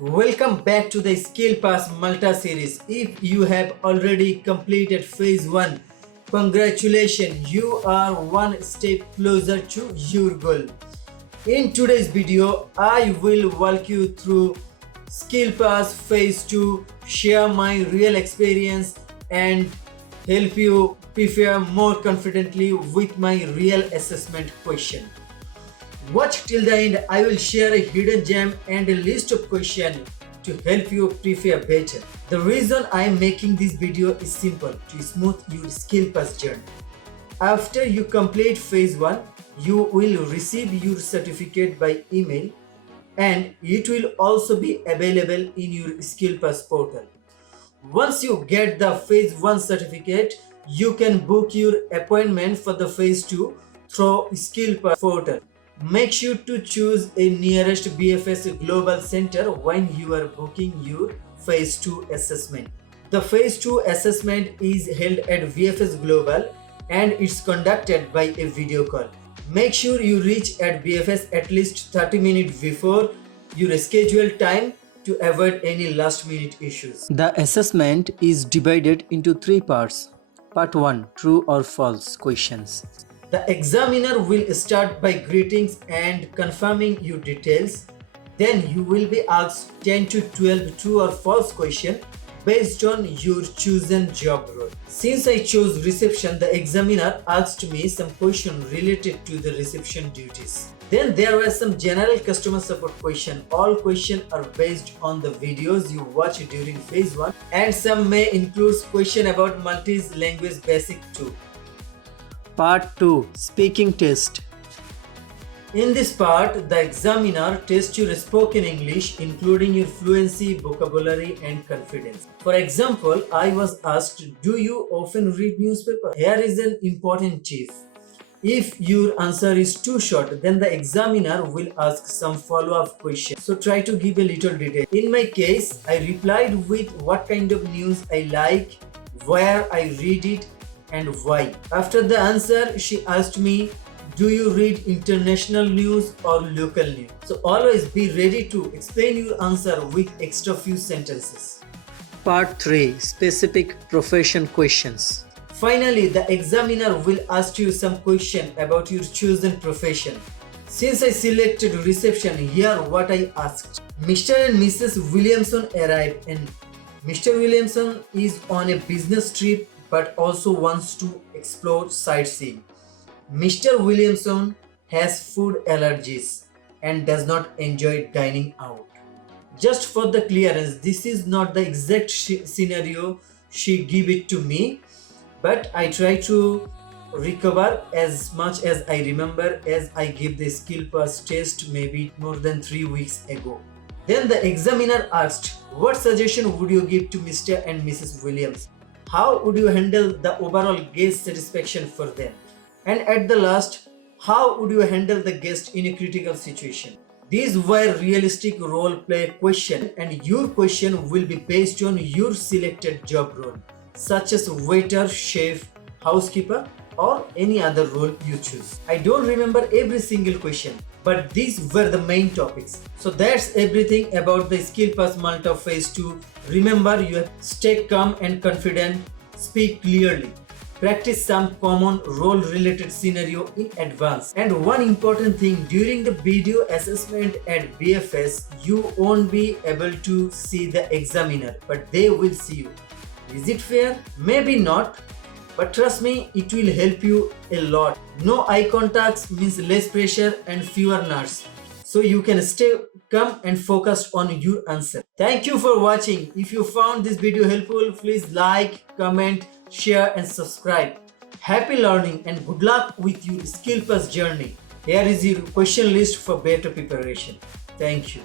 Welcome back to the Skill Pass Malta series. If you have already completed phase 1, congratulations, you are one step closer to your goal. In today's video, I will walk you through Skill Pass phase 2, share my real experience and help you prepare more confidently with my real assessment question. Watch till the end. I will share a hidden gem and a list of questions to help you prepare better. The reason I am making this video is simple: to smooth your skill pass journey. After you complete phase 1, you will receive your certificate by email and it will also be available in your skill pass portal. Once you get the phase 1 certificate, you can book your appointment for the phase 2 through skill pass portal. Make sure to choose a nearest VFS Global center when you are booking your phase 2 assessment. The phase 2 assessment is held at VFS Global and it's conducted by a video call. Make sure you reach at VFS at least 30 minutes before your scheduled time to avoid any last minute issues. The assessment is divided into 3 parts. Part 1, true or false questions. The examiner will start by greetings and confirming your details. Then you will be asked 10 to 12 true or false questions based on your chosen job role. Since I chose reception, the examiner asked me some questions related to the reception duties. Then there were some general customer support questions. All questions are based on the videos you watch during phase 1 and some may include questions about Maltese language basic too. Part 2, Speaking Test. In this part, the examiner tests your spoken English, including your fluency, vocabulary, and confidence. For example, I was asked, do you often read newspaper? Here is an important tip. If your answer is too short, then the examiner will ask some follow-up questions. So try to give a little detail. In my case, I replied with what kind of news I like, where I read it, and why. After the answer, she asked me, do you read international news or local news? So always be ready to explain your answer with extra few sentences. Part 3, Specific Profession Questions. Finally, the examiner will ask you some question about your chosen profession. Since I selected reception, here what I asked. Mr. and Mrs. Williamson arrived and Mr. Williamson is on a business trip but also wants to explore sightseeing. Mr. Williamson has food allergies and does not enjoy dining out. Just for the clearance, this is not the exact scenario she gave it to me, but I try to recover as much as I remember as I gave the skill pass test maybe more than 3 weeks ago. Then the examiner asked, what suggestion would you give to Mr. and Mrs. Williams? How would you handle the overall guest satisfaction for them? And at the last, how would you handle the guest in a critical situation? These were realistic role play questions and your question will be based on your selected job role, such as waiter, chef, housekeeper or any other role you choose. I don't remember every single question, but these were the main topics. So that's everything about the Skill Pass Malta phase 2. Remember, you have to stay calm and confident, speak clearly, practice some common role related scenario in advance. And one important thing, during the video assessment at VFS, you won't be able to see the examiner, but they will see you. Is it fair? Maybe not. But trust me, it will help you a lot. No eye contacts means less pressure and fewer nerves. So you can stay calm and focused on your answer. Thank you for watching. If you found this video helpful, please like, comment, share and subscribe. Happy learning and good luck with your skill pass journey. Here is your question list for better preparation. Thank you.